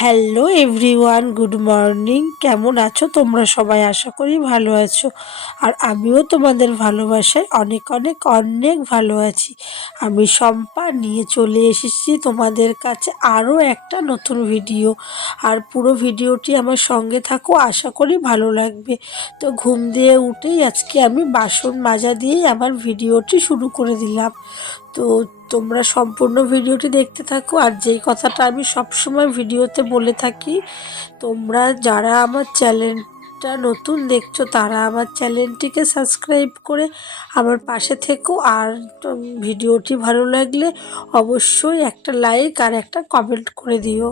Hello everyone good morning কেমন আছো? তোমরা সবাই আশা করি ভালো আছো। আর আমিও তোমাদের ভালোবাসায় অনেক অনেক অনেক ভালো আছি। আমি শম্পা নিয়ে চলে এসেছি তোমাদের কাছে আরও একটা নতুন ভিডিও আর পুরো ভিডিওটি আমার সঙ্গে থাকো, আশা করি ভালো লাগবে। তো ঘুম দিয়ে উঠেই আজকে আমি বাসন মাজা দিয়েই আমার ভিডিওটি শুরু করে দিলাম। তো তোমরা সম্পূর্ণ ভিডিওটি দেখতে থাকো আর যেই কথাটা আমি সবসময় ভিডিওতে বলে থাকি, তোমরা যারা আমার চ্যানেলটা নতুন দেখছ, তারা আমার চ্যানেলটিকে সাবস্ক্রাইব করে আমার পাশে থেকো। আর ভিডিওটি ভালো লাগলে অবশ্যই একটা লাইক আর একটা কমেন্ট করে দিও।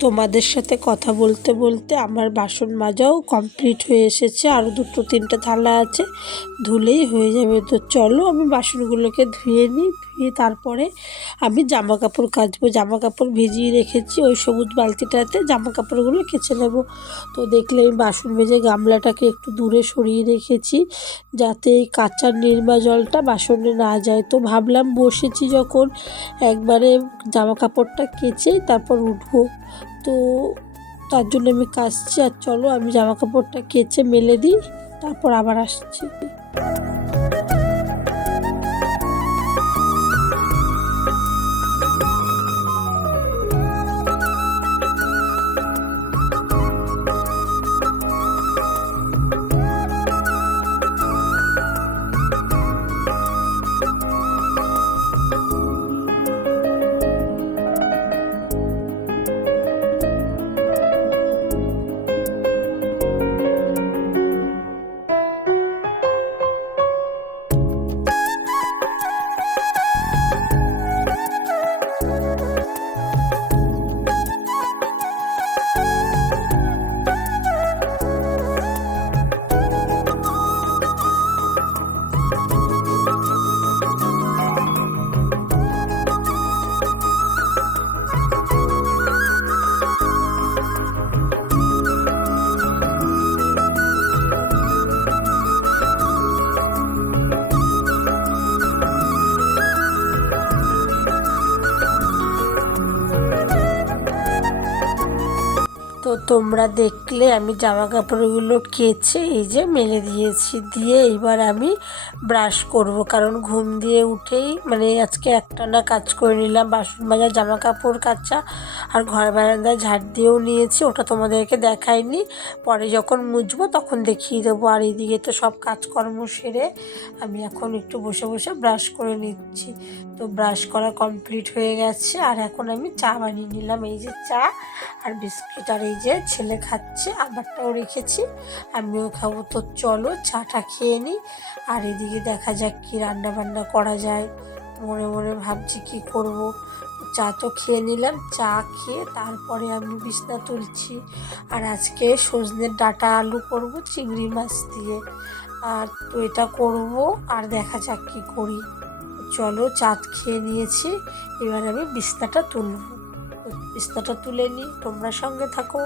তোমাদের সাথে কথা বলতে বলতে আমার বাসন মাজাও কমপ্লিট হয়ে এসেছে। আরও দুটো তিনটে থালা আছে। ধুলেই হয়ে যাবে। তো চলো আমি বাসনগুলোকে ধুয়ে নিই, ধুয়ে তারপরে আমি জামা কাপড় কাচবো। জামা কাপড় ভিজিয়ে রেখেছি ওই সবুজ বালতিটাতে। জামা কাপড়গুলো কেচে নেব। তো দেখলে আমি বাসন ভেজে গামলাটাকে একটু দূরে সরিয়ে রেখেছি যাতে এই কাঁচার নির্মা জলটা বাসনে না যায়। তো ভাবলাম বসেছি যখন একবারে জামা কাপড়টা কেচে তারপর উঠবো। তো তার জন্য আমি কাচছি আর চলো আমি জামা কাপড়টা কেচে মেলে দিই, তারপর আবার আসছি। তোমরা দেখলে আমি জামা কাপড়গুলো কেচে এই যে মেলে দিয়েছি, দিয়ে এইবার আমি ব্রাশ করব। কারণ ঘুম দিয়ে উঠেই মানে আজকে একটানা কাজ করে নিলাম, বাসন মাজা জামা কাপড় কাচা আর ঘর বারান্দায় ঝাড় দিয়েও নিয়েছি, ওটা তোমাদেরকে দেখাইনি। পরে যখন মুছবো তখন দেখিয়ে দেবো। আর এইদিকে তো সব কাজকর্ম সেরে আমি এখন একটু বসে বসে ব্রাশ করে নিচ্ছি। তো ব্রাশ করা কমপ্লিট হয়ে গেছে। আর এখন আমি চা বানিয়ে নিলাম। এই যে চা আর বিস্কিট আর এই যে ছেলে খাচ্ছে আমারটাও রেখেছি। আমিও খাব। তো চলো চাটা খেয়ে নিই আর এদিকে দেখা যাক কি রান্না বান্না করা যায়। মনে মনে ভাবছি কি করব। চা তো খেয়ে নিলাম। চা খেয়ে তারপরে আমি বিছনা তুলছি। আর আজকে সজনের ডাটা আলু করব, চিংড়ি মাছ দিয়ে। আর তো এটা করব। আর দেখা যাক কি করি। চলো চাঁদ খেয়ে নিয়েছি এবার আমি বিছনাটা তুলব। বিছনাটা তুলে নিই তোমরা সঙ্গে থাকো।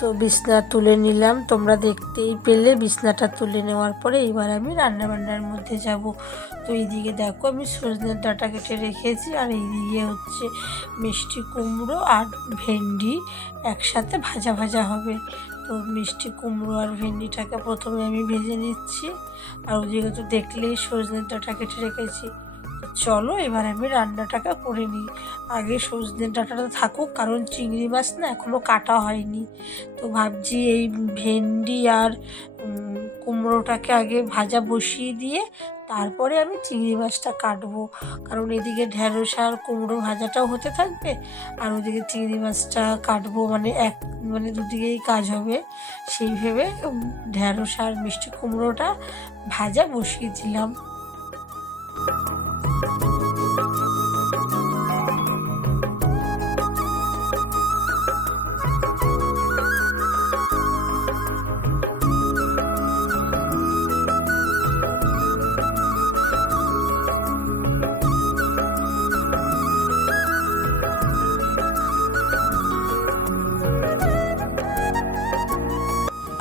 তো বিছনা তুলে নিলাম। তোমরা দেখতেই পেলে বিছনাটা তুলে নেওয়ার পরে এবার আমি রান্না বান্নার মধ্যে যাব। তো এইদিকে দেখো আমি সজনের ডাটা কেটে রেখেছি আর এইদিকে হচ্ছে মিষ্টি কুমড়ো আর ভেন্ডি একসাথে ভাজা ভাজা হবে। তো মিষ্টি কুমড়ো আর ভেন্ডিটাকে প্রথমে আমি ভেজে নিচ্ছি। আর ওদিকে তো দেখলেই সজনের ডাটা কেটে রেখেছি। চলো, এবার আমি রান্নাটাকে করে নিই। আগে সজনে ডাঁটাটা থাকুক, কারণ চিংড়ি মাছ না এখনও কাটা হয়নি। তো ভাবছি এই ভেন্ডি আর কুমড়োটাকে আগে ভাজা বসিয়ে দিয়ে তারপরে আমি চিংড়ি মাছটা কাটবো। কারণ এদিকে ঢ্যাঁড়স আর কুমড়ো ভাজাটাও হতে থাকবে, আর ওদিকে চিংড়ি মাছটা কাটবো মানে এক মানে দুদিকেই কাজ হবে। সেই ভেবে ঢ্যাঁড়স আর মিষ্টি কুমড়োটা ভাজা বসিয়ে দিলাম।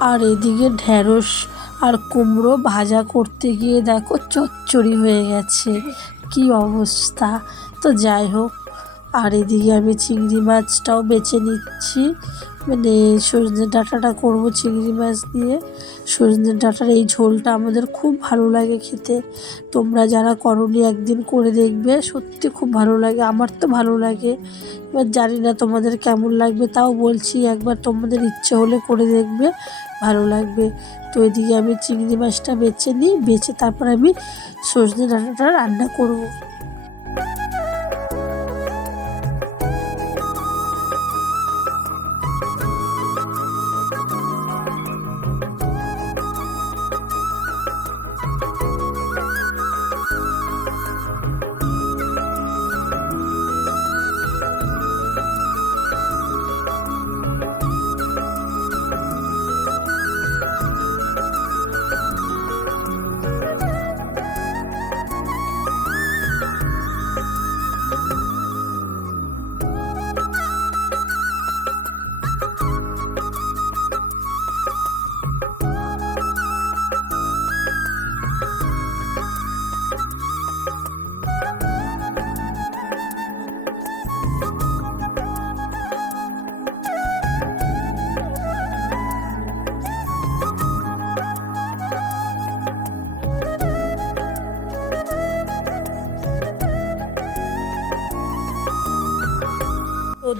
আর এদিকে ঢ্যাঁড়স আর কুমড়ো ভাজা করতে গিয়ে দেখো চচ্চড়ি হয়ে গেছে। কি অবস্থা? তো যাই হোক, আর এদিকে আমি চিংড়ি মাছটাও বেছে নিচ্ছি। মানে সজনে ডাঁটাটা করব চিংড়ি মাছ দিয়ে। সজনে ডাঁটার এই ঝোলটা আমাদের খুব ভালো লাগে খেতে। তোমরা যারা করনি একদিন করে দেখবে, সত্যি খুব ভালো লাগে, আমার তো ভালো লাগে। এবার জানি না তোমাদের কেমন লাগবে, তাও বলছি একবার তোমাদের ইচ্ছে হলে করে দেখবে, ভালো লাগবে। তো এদিকে আমি চিংড়ি মাছটা বেছে নিই, বেছে তারপর আমি সজনে ডাঁটাটা রান্না করব।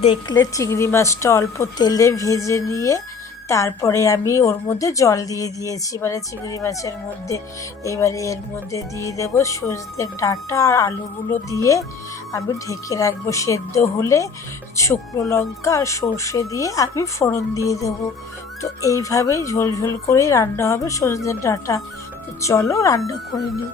দেখলে চিংড়ি মাছটা অল্প তেলে ভেজে নিয়ে তারপরে আমি ওর মধ্যে জল দিয়ে দিয়েছি মানে চিংড়ি মাছের মধ্যে। এবারে এর মধ্যে দিয়ে দেবো সজনের ডাঁটা আর আলুগুলো দিয়ে আমি ঢেকে রাখব সেদ্ধ হলে। শুকনো লঙ্কা আর সর্ষে দিয়ে আমি ফোড়ন দিয়ে দেবো। তো এইভাবেই ঝোল ঝোল করেই রান্না হবে সজনের ডাঁটা। তো চলো রান্না করে নিই।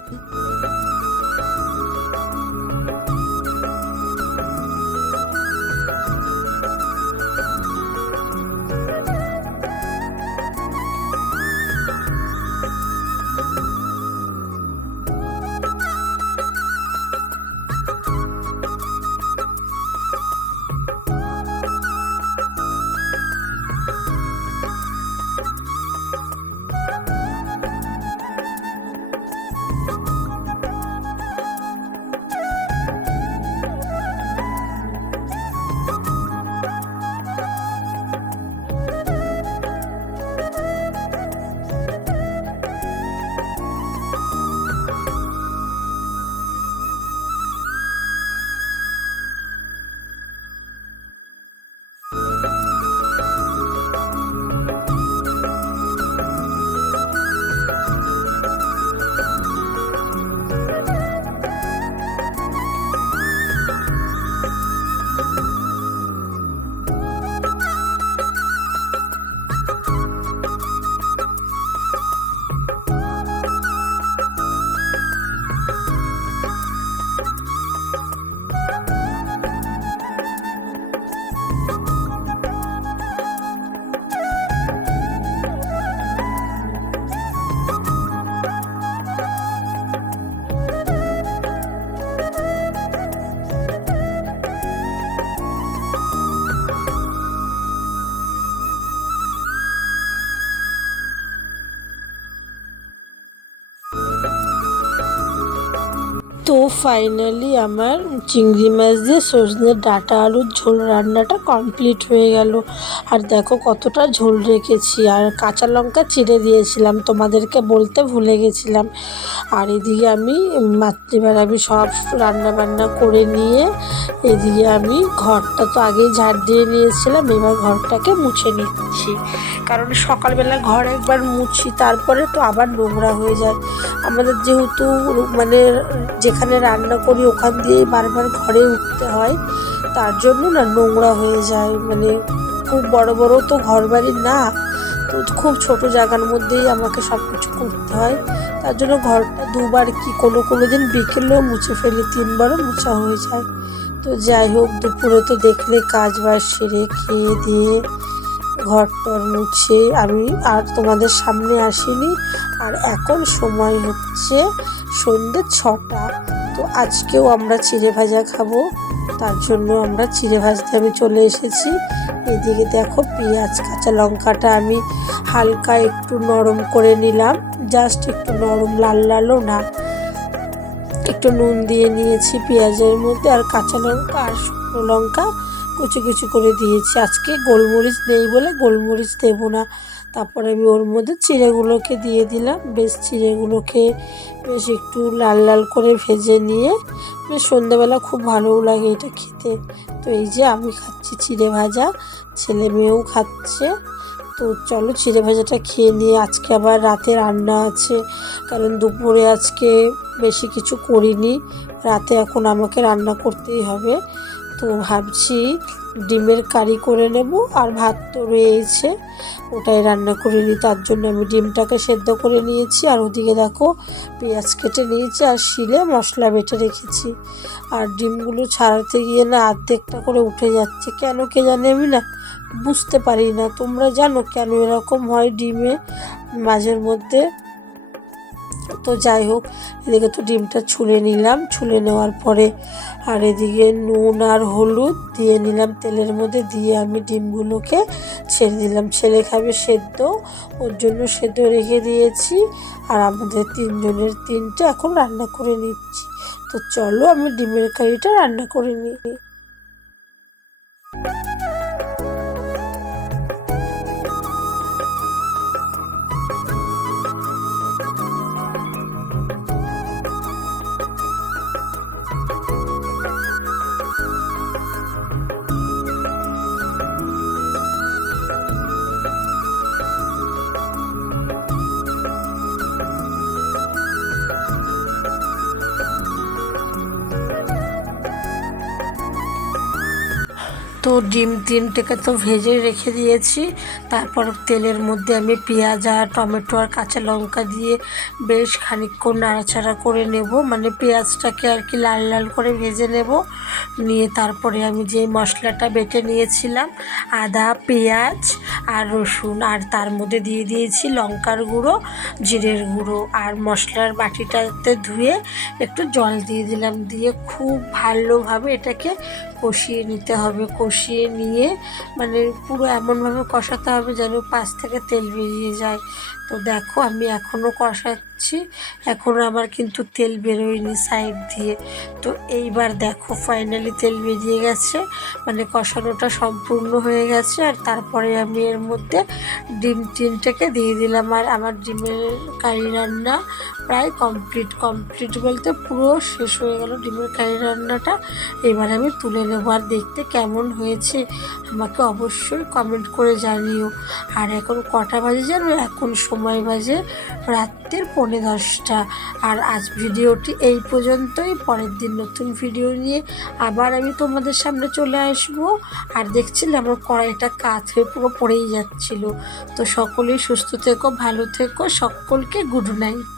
ফাইনালি আমার চিংড়ি মাছ দিয়ে সজনে ডাটা আলুর ঝোল রান্নাটা কমপ্লিট হয়ে গেল। আর দেখো কতটা ঝোল রেখেছি। আর কাঁচা লঙ্কা চিড়ে দিয়েছিলাম, তোমাদেরকে বলতে ভুলে গেছিলাম। আর এদিকে আমি এবার আমি সব রান্না বান্না করে নিয়ে এদিকে আমি ঘরটা তো আগেই ঝাড় দিয়ে নিয়েছিলাম, এবার ঘরটাকে মুছে নিচ্ছি। কারণ সকালবেলা ঘর একবার মুছি, তারপরে তো আবার নোংরা হয়ে যায়। আমাদের যেহেতু মানে যেখানে রান্না করি, ওখান দিয়েই বারবার ঘরে উঠতে হয়। তার জন্য না নোংরা হয়ে যায় মানে খুব বড় বড় তো ঘর বাড়ি না, তো খুব ছোট জায়গার মধ্যেই আমাকে সব কিছু করতে হয়। তার জন্য ঘরটা দুবার কি কোনো কোনো দিন বিকেলেও মুছে ফেলি, তিনবারও মোছা হয়ে যায়। তো যাই হোক, দুপুরে তো দেখলে কাজ বাজ সেরে খেয়ে দিয়ে ঘর টর মুছে আমি আর তোমাদের সামনে আসিনি। আর এখন সময় হচ্ছে সন্ধ্যে ছটা। তো আজকেও আমরা চিড়ে ভাজা খাব। তার জন্য আমরা চিড়ে ভাজতে আমি চলে এসেছি। এদিকে দেখো পেঁয়াজ, কাঁচা লঙ্কাটা আমি হালকা একটু নরম করে নিলাম। জাস্ট একটু নরম, লাল লালও না। একটু নুন দিয়ে নিয়েছি পেঁয়াজের মধ্যে। আর কাঁচা লঙ্কা আর শুকনো লঙ্কা কুচি কুচি করে দিয়েছি। আজকে গোলমরিচ নেই বলে গোলমরিচ দেবো না। তারপরে আমি ওর মধ্যে চিড়েগুলোকে দিয়ে দিলাম। বেশ চিড়েগুলোকে বেশ একটু লাল লাল করে ভেজে নিয়ে বেশ সন্ধ্যাবেলা খুব ভালোও লাগে এটা খেতে। তো এই যে আমি খাচ্ছি চিড়ে ভাজা, ছেলে মেয়েও খাচ্ছে। তো চলো চিড়ে ভাজাটা খেয়ে নিয়ে আজকে আবার রাতে রান্না আছে, কারণ দুপুরে আজকে বেশি কিছু করিনি। রাতে এখন আমাকে রান্না করতেই হবে। তো ভাবছি ডিমের কারি করে নেব আর ভাত তো রয়েছে। ওটাই রান্না করে নিই। তার জন্য আমি ডিমটাকে সেদ্ধ করে নিয়েছি। আর ওদিকে দেখো পেঁয়াজ কেটে নিয়েছি আর শিলে মশলা বেটে রেখেছি। আর ডিমগুলো ছাড়াতে গিয়ে না আর্ধেকটা করে উঠে যাচ্ছে। কেন কে জানে আমি না বুঝতে পারি না। তোমরা জানো কেন এরকম হয় ডিমে মাঝের মধ্যে? তো যাই হোক, এদিকে তো ডিমটা ছুলে নিলাম। ছুলে নেওয়ার পরে আর এদিকে নুন আর হলুদ দিয়ে নিলাম তেলের মধ্যে, দিয়ে আমি ডিমগুলোকে ছেড়ে দিলাম। ছেলে খাবে সেদ্ধ, ওর জন্য সেদ্ধ রেখে দিয়েছি। আর আমাদের তিনজনের তিনটে এখন রান্না করে নিচ্ছি। তো চলো, আমি ডিমের কারিটা রান্না করে নিই। ডিম তিনটেকে তো ভেজে রেখে দিয়েছি। তারপর তেলের মধ্যে আমি পেঁয়াজ আর টমেটো আর কাঁচা লঙ্কা দিয়ে বেশ খানিকক্ষণ নাড়াচাড়া করে নেব। মানে পেঁয়াজটাকে আর কি লাল লাল করে ভেজে নেব। নিয়ে তারপরে আমি যে মশলাটা বেটে নিয়েছিলাম, আদা, পেঁয়াজ আর রসুন, আর তার মধ্যে দিয়ে দিয়েছি লঙ্কার গুঁড়ো, জিরের গুঁড়ো। আর মশলার বাটিটাতে ধুয়ে একটু জল দিয়ে দিলাম। দিয়ে খুব ভালোভাবে এটাকে কষিয়ে নিতে হবে, কষিয়ে নিয়ে মানে পুরো এমনভাবে কষাতে হবে যেন পাশ থেকে তেল বেরিয়ে যায়। তো দেখো আমি এখনও কষাচ্ছি এখনও আমার কিন্তু তেল বেরোয়নি সাইড দিয়ে। তো এইবার দেখো ফাইনালি তেল বেরিয়ে গেছে। মানে কষানোটা সম্পূর্ণ হয়ে গেছে আর তারপরে আমি এর মধ্যে ডিম টিনটাকে দিয়ে দিলাম। আর আমার ডিমের কারি রান্না প্রায় কমপ্লিট কমপ্লিট বলতে পুরো শেষ হয়ে গেল ডিমের কারি রান্নাটা। এবার আমি তুলে নেব। আর দেখতে কেমন হয়েছে আমাকে অবশ্যই কমেন্ট করে জানিও। আর এখন কটা বাজে জানো? এখন সময় বাজে রাত্রের পৌনে দশটা। আর আজ ভিডিওটি এই পর্যন্তই। পরের দিন নতুন ভিডিও নিয়ে আবার আমি তোমাদের সামনে চলে আসব। আর দেখছিলে আমার কড়াইটা কাত হয়ে পুরো পড়েই যাচ্ছিল। তো সকলেই সুস্থ থেকো, ভালো থেকো, সকলকে গুড নাইট